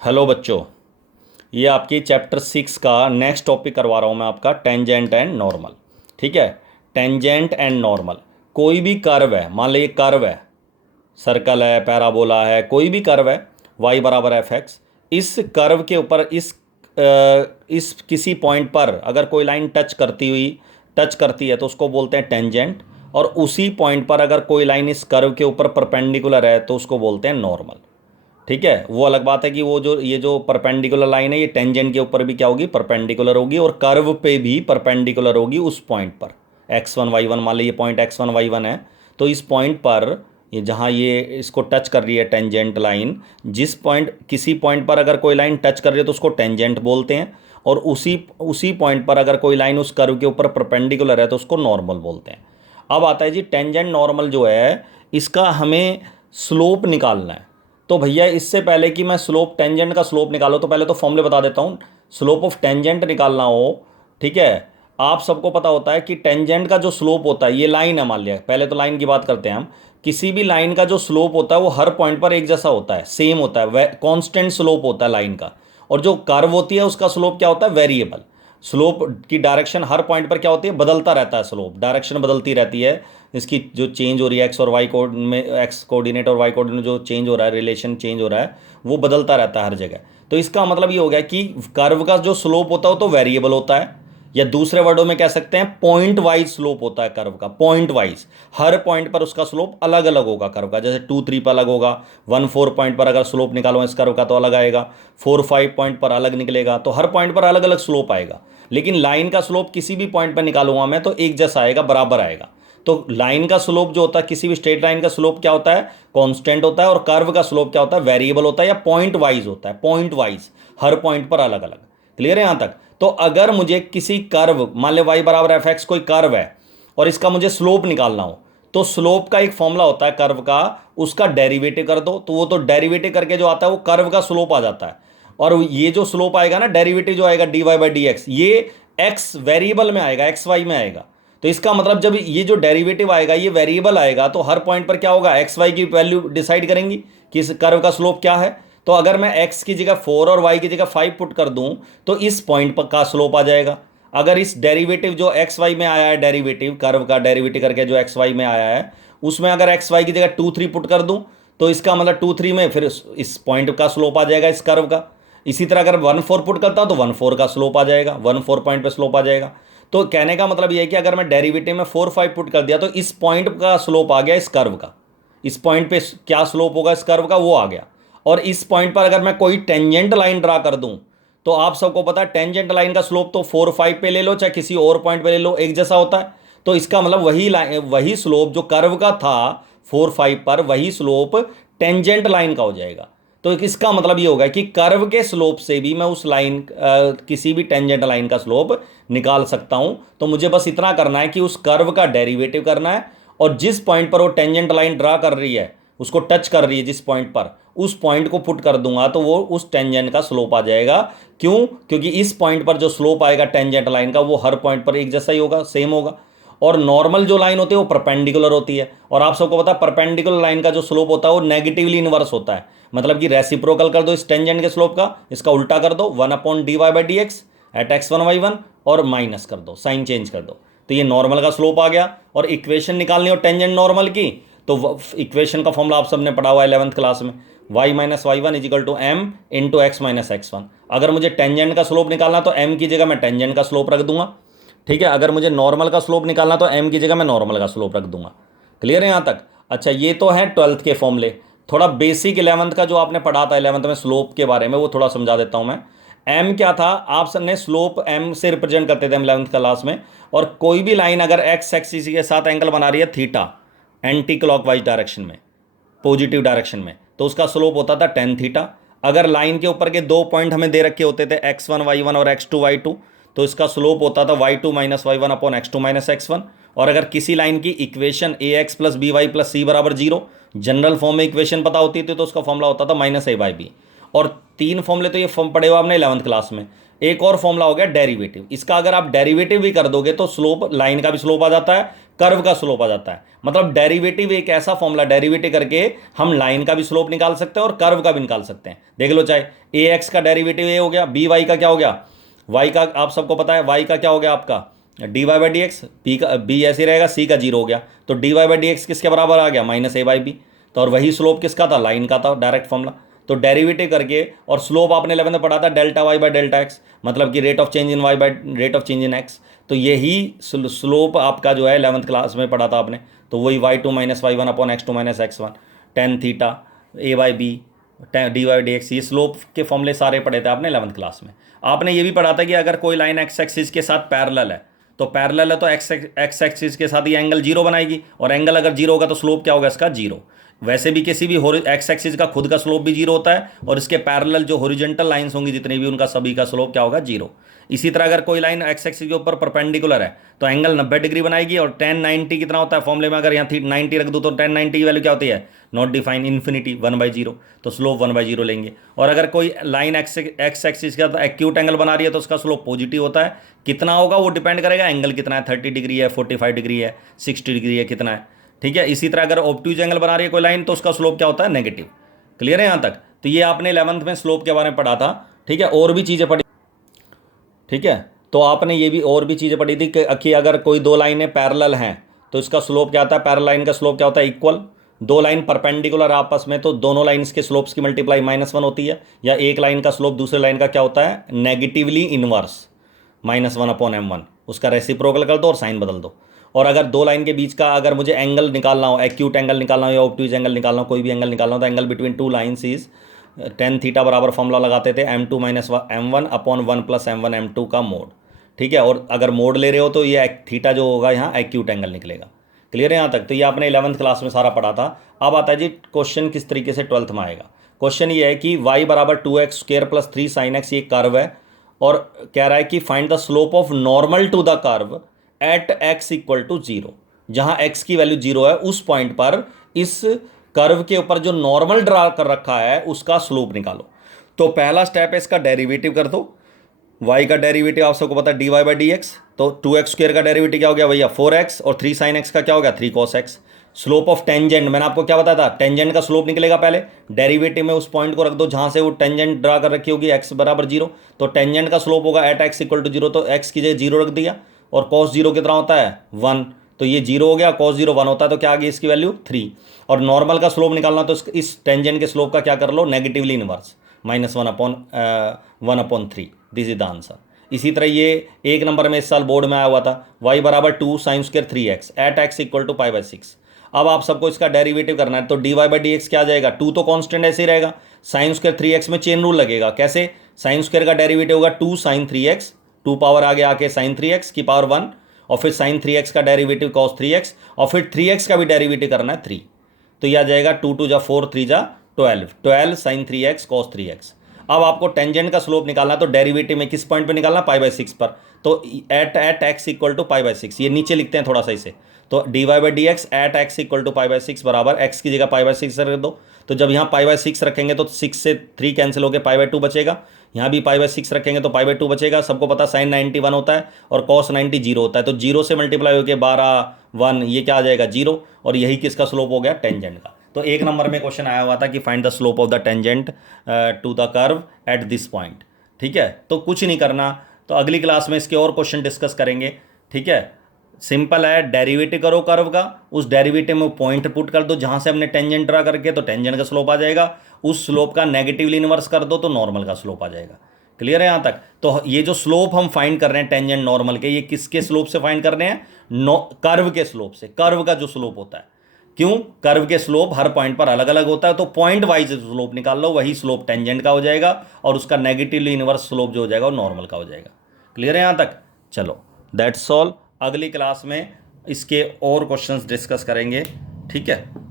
Hello बच्चों। ये आपकी चैप्टर 6 का नेक्स्ट टॉपिक करवा रहा हूँ मैं आपका टेंजेंट एंड नॉर्मल। ठीक है। Tangent and normal. कोई भी कर्व है, मान लीजिए कर्व है, सर्कल है, पैराबोला है, कोई भी कर्व है, y बराबर एफ एक्स। इस कर्व के ऊपर इस किसी पॉइंट पर अगर कोई लाइन टच करती है तो उसको बोलते हैं टेंजेंट। और उसी पॉइंट पर अगर कोई लाइन इस कर्व के ऊपर परपेंडिकुलर है तो उसको बोलते हैं नॉर्मल। ठीक है। वो अलग बात है कि वो जो ये जो परपेंडिकुलर लाइन है ये टेंजेंट के ऊपर भी क्या होगी, परपेंडिकुलर होगी, और कर्व पे भी परपेंडिकुलर होगी उस पॉइंट पर। x1 y1, मान लीजिए ये पॉइंट x1 y1 है, तो इस पॉइंट पर ये जहाँ ये इसको टच कर रही है टेंजेंट लाइन, जिस पॉइंट किसी पॉइंट पर अगर कोई लाइन टच कर रही है तो उसको टेंजेंट बोलते हैं। और उसी उसी पॉइंट पर अगर कोई लाइन उस कर्व के ऊपर परपेंडिकुलर है तो उसको नॉर्मल बोलते हैं। अब आता है जी टेंजेंट नॉर्मल जो है, इसका हमें स्लोप निकालना है। तो भैया इससे पहले कि मैं स्लोप टेंजेंट का स्लोप निकालो तो पहले तो फॉर्मूले बता देता हूँ। स्लोप ऑफ टेंजेंट निकालना हो, ठीक है, आप सबको पता होता है कि टेंजेंट का जो स्लोप होता है, ये लाइन है मान लिया, पहले तो लाइन की बात करते हैं हम। किसी भी लाइन का जो स्लोप होता है वो हर पॉइंट पर एक जैसा होता है, सेम होता है, कांस्टेंट स्लोप होता है लाइन का। और जो कर्व होती है उसका स्लोप क्या होता है, वेरिएबल। स्लोप की डायरेक्शन हर पॉइंट पर क्या होती है, बदलता रहता है, स्लोप डायरेक्शन बदलती रहती है। इसकी जो चेंज हो रही है एक्स और वाई कोड में, एक्स कोऑर्डिनेट और वाई कोऑर्डिनेट जो चेंज हो रहा है, रिलेशन चेंज हो रहा है, वो बदलता रहता है हर जगह। तो इसका मतलब ये हो गया कि कर्व का जो स्लोप होता है वो तो वेरिएबल होता है, या दूसरे वर्डों में कह सकते हैं पॉइंट वाइज स्लोप होता है कर्व का, पॉइंट वाइज। हर पॉइंट पर उसका स्लोप अलग अलग होगा कर्व का, जैसे 2 3 पर अलग होगा, 1 4 पॉइंट पर अगर स्लोप निकालो इस कर्व का तो अलग आएगा, 4 5 पॉइंट पर अलग निकलेगा, तो हर पॉइंट पर अलग अलग स्लोप आएगा। लेकिन लाइन का स्लोप किसी भी पॉइंट पर निकालूंगा मैं तो एक जैसा आएगा, बराबर आएगा। तो लाइन का स्लोप जो होता है, किसी भी स्ट्रेट लाइन का स्लोप क्या होता है, कांस्टेंट होता है, और कर्व का स्लोप क्या होता है, वेरिएबल होता है या पॉइंट वाइज होता है, पॉइंट वाइज, हर पॉइंट पर अलग अलग। क्लियर है यहां तक। तो अगर मुझे किसी कर्व, मान ले y बराबर एफ एक्स कोई कर्व है और इसका मुझे स्लोप निकालना हो, तो स्लोप का एक फॉर्मूला होता है कर्व का, उसका डेरिवेटिव कर दो तो वो तो डेरिवेटिव करके जो आता है वो कर्व का स्लोप आ जाता है। और ये जो स्लोप आएगा ना, डेरिवेटिव जो आएगा dy बाई डी एक्स, ये x वेरिएबल में आएगा, एक्स वाई में आएगा। तो इसका मतलब जब ये जो डेरिवेटिव आएगा ये वेरिएबल आएगा तो हर पॉइंट पर क्या होगा, एक्स वाई की वैल्यू डिसाइड करेंगी कि इस कर्व का स्लोप क्या है। तो अगर मैं x की जगह 4 और y की जगह 5 पुट कर दूं तो इस पॉइंट पर का स्लोप आ जाएगा। अगर इस डेरिवेटिव जो एक्स वाई में आया है, डेरिवेटिव कर्व का डेरिवेटिव करके जो एक्स वाई में आया है, उसमें अगर एक्स वाई की जगह 2 3 पुट कर दूं तो इसका मतलब 2 3 में फिर इस पॉइंट का स्लोप आ जाएगा, इस कर्व का। इसी तरह अगर 1 4 पुट करता हूं तो 1 4 का स्लोप आ जाएगा, 1 4 पॉइंट पे स्लोप आ जाएगा। तो कहने का मतलब यह है कि अगर मैं डेरिवेटिव में 4 5 पुट कर दिया तो इस पॉइंट का स्लोप आ गया इस कर्व का। इस पॉइंट पे क्या स्लोप होगा इस कर्व का, वो आ गया। और इस पॉइंट पर अगर मैं कोई टेंजेंट लाइन ड्रा कर दूं तो आप सबको पता है टेंजेंट लाइन का स्लोप तो 4 5 पे ले लो चाहे किसी और पॉइंट पे ले लो, एक जैसा होता है। तो इसका मतलब वही लाइन, वही स्लोप जो कर्व का था 4 5 पर, वही स्लोप टेंजेंट लाइन का हो जाएगा। तो इसका मतलब ये होगा कि कर्व के स्लोप से भी मैं उस लाइन किसी भी टेंजेंट लाइन का स्लोप निकाल सकता हूं। तो मुझे बस इतना करना है कि उस कर्व का डेरिवेटिव करना है, और जिस पॉइंट पर वो टेंजेंट लाइन ड्रा कर रही है, उसको टच कर रही है जिस पॉइंट पर, उस पॉइंट को पुट कर दूंगा तो वो उस टेंजेंट का स्लोप आ जाएगा। क्यों? क्योंकि इस पॉइंट पर जो स्लोप आएगा टेंजेंट लाइन का वो हर पॉइंट पर एक जैसा ही होगा, सेम होगा। और नॉर्मल जो लाइन होती है वो परपेंडिकुलर होती है, और आप सबको पता है परपेंडिकुलर लाइन का जो स्लोप होता है वो नेगेटिवली इनवर्स होता है। मतलब कि रेसिप्रोकल कर दो इस टेंजेंट के स्लोप का, इसका उल्टा कर दो 1/dy/dx एट x1 y1, और माइनस कर दो, साइन चेंज कर दो। तो ये नॉर्मल का स्लोप आ गया। और इक्वेशन निकालनी हो टेंजेंट नॉर्मल की तो इक्वेशन का फॉर्मूला आप सबने पढ़ा हुआ है 11th क्लास में, y minus y one equal to m into x minus x one. अगर मुझे टेंजेंट का स्लोप निकालना तो m की जगह मैं टेंजेंट का स्लोप रख दूंगा। ठीक है। अगर मुझे नॉर्मल का स्लोप निकालना तो m की जगह मैं नॉर्मल का स्लोप रख दूंगा। क्लियर है यहाँ तक। अच्छा, ये तो है 12th के फॉर्मूले। थोड़ा बेसिक 11th का जो आपने पढ़ा था 11th में स्लोप के बारे में, वो थोड़ा समझा देता हूँ मैं। m क्या था, आप सबने स्लोप m से रिप्रेजेंट करते थे हम 11th क्लास में। और कोई भी लाइन अगर x एक्सिस के साथ एंगल बना रही है थीटा, एंटी क्लॉकवाइज डायरेक्शन में, पॉजिटिव डायरेक्शन में, तो उसका स्लोप होता था tan थीटा। अगर लाइन के ऊपर के दो पॉइंट हमें दे रखे होते थे x1 y1 और x2 y2, तो इसका स्लोप होता था y2 minus y one upon x2 minus x1। और अगर किसी लाइन की equation ax plus b y plus c बराबर 0 जनरल फॉर्म में इक्वेशन पता होती थी तो उसका फॉर्मूला होता था माइनस a/b। और 3 फॉर्मूले तो ये फॉर्म पढ़े हुआ आपने 11th क्लास में। एक और फॉर्मूला हो गया डेरिवेटिव। इसका अगर आप डेरिवेटिव भी कर दोगे तो स्लोप, लाइन का भी स्लोप आ जाता है, कर्व का स्लोप आ जाता है। मतलब डेरिवेटिव एक ऐसा फॉर्मूला, डेरिवेटिव करके हम लाइन का भी स्लोप निकाल सकते हैं और कर्व का भी निकाल सकते हैं। देख लो, चाहे ए एक्स का डेरिवेटिव ए हो गया, बी वाई का क्या हो गया, वाई का आप सबको पता है, वाई का क्या हो गया आपका D Y by D X, B का बी ऐसे रहेगा, सी का जीरो हो गया, तो D Y by D X किसके बराबर आ गया, माइनस ए बाई बी। तो और वही स्लोप किसका था, लाइन का था, डायरेक्ट फॉर्मूला। तो डेरिवेटिव करके, और स्लोप आपने 11th में पढ़ा था delta y by delta x, मतलब कि rate of change in y by rate of change in x. तो यही स्लोप आपका जो है 11th क्लास में पढ़ा था आपने। तो वही y2 minus y one upon x2 minus x1 tan theta a by b d y d x, ये स्लोप के फॉर्मूले सारे पढ़े थे आपने 11th क्लास में। आपने ये भी पढ़ा था कि अगर कोई लाइन एक्स एक्सिस के साथ पैरेलल है, तो पैरेलल है तो एक्स एक्सिस के साथ ये एंगल जीरो बनाएगी, और एंगल अगर जीरो होगा तो स्लोप क्या होगा इसका, जीरो। वैसे भी किसी भी एक्स एक्सिस का खुद का स्लोप भी जीरो होता है, और इसके पैरेलल जो हॉरिजॉन्टल लाइंस होंगी जितनी भी, उनका सभी का स्लोप क्या होगा, जीरो। इसी तरह अगर कोई लाइन एक्स एक्सिस के ऊपर परपेंडिकुलर है तो एंगल 90 डिग्री बनाएगी, और tan 90 कितना होता है फॉर्मूले में, अगर यहाँ 90 रख दूँ तो tan 90 की वैल्यू क्या होती है, नॉट डिफाइन, इन्फिनिटी 1/0, तो स्लोप 1/0 लेंगे। और अगर कोई लाइन एक्स एक्सिस का एक्यूट एंगल बना रही है तो उसका स्लोप पॉजिटिव होता है। कितना होगा वो डिपेंड करेगा एंगल कितना है, 30 डिग्री है, 45 डिग्री है, 60 डिग्री है, कितना है, ठीक है। इसी तरह अगर ऑब्ट्यूज एंगल बना रही है कोई लाइन तो उसका स्लोप क्या होता है, नेगेटिव। क्लियर है यहाँ तक। तो ये आपने 11th में स्लोप के बारे में पढ़ा था, ठीक है। और भी चीज़ें पढ़ी, ठीक है। तो आपने ये भी और भी चीज़ें पढ़ी थी कि अगर कोई दो लाइनें पैरेलल हैं तो इसका स्लोप क्या होता है, पैरेलल लाइन का स्लोप क्या होता है, इक्वल। दो लाइन परपेंडिकुलर आपस में तो दोनों लाइन्स के स्लोप्स की मल्टीप्लाई -1 होती है, या एक लाइन का स्लोप दूसरे लाइन का क्या होता है, नेगेटिवली इनवर्स, -1/m1। उसका रेसिप्रोकल कर दो और साइन बदल दो। और अगर दो लाइन के बीच का अगर मुझे एंगल निकालना हो, एक्यूट एंगल निकालना हो या ऑब्ट्यूज एंगल निकालना हो, कोई भी एंगल निकालना हो, तो angle between two lines is tan theta बराबर फॉर्मूला लगाते थे m2 minus m1 upon 1 plus m1 m2 का मोड, ठीक है। और अगर मोड ले रहे हो तो ये थीटा जो होगा यहाँ एक्यूट एंगल निकलेगा। क्लियर है यहाँ तक। तो ये आपने 11th क्लास में सारा पढ़ा था। अब आता है जी क्वेश्चन किस तरीके से 12th में आएगा। क्वेश्चन ये है कि y बराबर 2x square plus 3 sine x, ये कर्व है, और कह रहा है कि find the slope of normal to the curve at x equal to 0। जहाँ x की वैल्यू 0 है उस पॉइंट पर इस कर्व के ऊपर जो नॉर्मल ड्रा कर रखा है उसका स्लोप निकालो। तो पहला स्टेप है इसका डेरिवेटिव कर दो। y का डेरिवेटिव आप सबको पता है dy बाई डी एक्स, तो 2x स्क्र का डेरिवेटिव क्या हो गया भैया 4x, और 3 साइन एक्स का क्या हो गया 3 cos x। Slope of tangent मैंने आपको क्या बताया था, टेंजेंट का स्लोप निकलेगा पहले, डेरिवेटिव में उस पॉइंट को रख दो जहां से वो टेंजेंट ड्रा कर रखी होगी x बराबर 0, तो टेंजेंट का स्लोप होगा एट x इक्वल टू 0, तो x की जगह 0 रख दिया, और cos 0 कितना होता है 1, तो ये 0 हो गया, cos 0 1 होता है, तो क्या आ गई इसकी वैल्यू 3। और नॉर्मल का स्लोप निकालना तो इस टेंजेंट के स्लोप का क्या कर लो, negatively inverse, -1/3, this is the answer. इसी तरह ये एक नंबर में इस साल बोर्ड में आया हुआ था, y बराबर 2 sine square 3x at x equal to π/6। अब आप सबको इसका डेरिवेटिव करना है, तो dy बाई डी एक्स क्या आ जाएगा, 2 तो कांस्टेंट ऐसे ही रहेगा, साइन स्क्र 3x में चेन रूल लगेगा। कैसे, साइन स्क्र का डेरिवेटिव होगा 2 साइन 3x, 2 पावर आगे आके साइन 3x की पावर 1, और फिर साइन 3x का डेरिवेटिव cos 3x, और फिर 3x का भी डेरिवेटिव करना है 3, तो यह आ जाएगा 2 2 जा 4 3 जा 12 साइन 3x cos 3x। अब आपको टेंजेंट का स्लोप निकालना है, तो डेरिवेटिव में किस पॉइंट पे निकालना, π/6 पर, तो एट x इक्वल टू π/6, ये नीचे लिखते हैं थोड़ा सा इसे, तो dy by D x at x equal to π/6 बराबर x की जगह π/6 रख दो। तो जब यहाँ π/6 रखेंगे तो 6 से 3 कैंसिल होकर π/2 बचेगा, यहाँ भी π/6 रखेंगे तो π/2 बचेगा। सबको पता साइन 90 1 होता है और cos 90 0 होता है, तो 0 से मल्टीप्लाई होकर 12 1, ये क्या आ जाएगा 0, और यही किसका स्लोप हो गया, टेंजेंट का। तो एक नंबर में क्वेश्चन आया हुआ था कि find the slope of the tangent to the curve at this point, ठीक है। तो कुछ नहीं करना, तो अगली क्लास में इसके और क्वेश्चन डिस्कस करेंगे, ठीक है। सिंपल है, डेरिवेटिव करो कर्व का, उस डेरिवेटिव में पॉइंट पुट कर दो जहां से हमने टेंजेंट ड्रा करके, तो टेंजेंट का स्लोप आ जाएगा, उस स्लोप का नेगेटिवली इनवर्स कर दो तो नॉर्मल का स्लोप आ जाएगा। क्लियर है यहाँ तक। तो ये जो स्लोप हम फाइंड कर रहे हैं टेंजेंट नॉर्मल के, ये किसके स्लोप से फाइंड कर रहे हैं, कर्व के स्लोप से। कर्व का जो स्लोप होता है, क्यों, कर्व के स्लोप हर पॉइंट पर अलग अलग होता है, तो पॉइंट वाइज स्लोप निकाल लो, वही स्लोप टेंजेंट का हो जाएगा, और उसका नेगेटिवली इनवर्स स्लोप जो हो जाएगा वो नॉर्मल का हो जाएगा। क्लियर है यहाँ तक। चलो दैट्स ऑल, अगली क्लास में इसके और क्वेश्चंस डिस्कस करेंगे, ठीक है।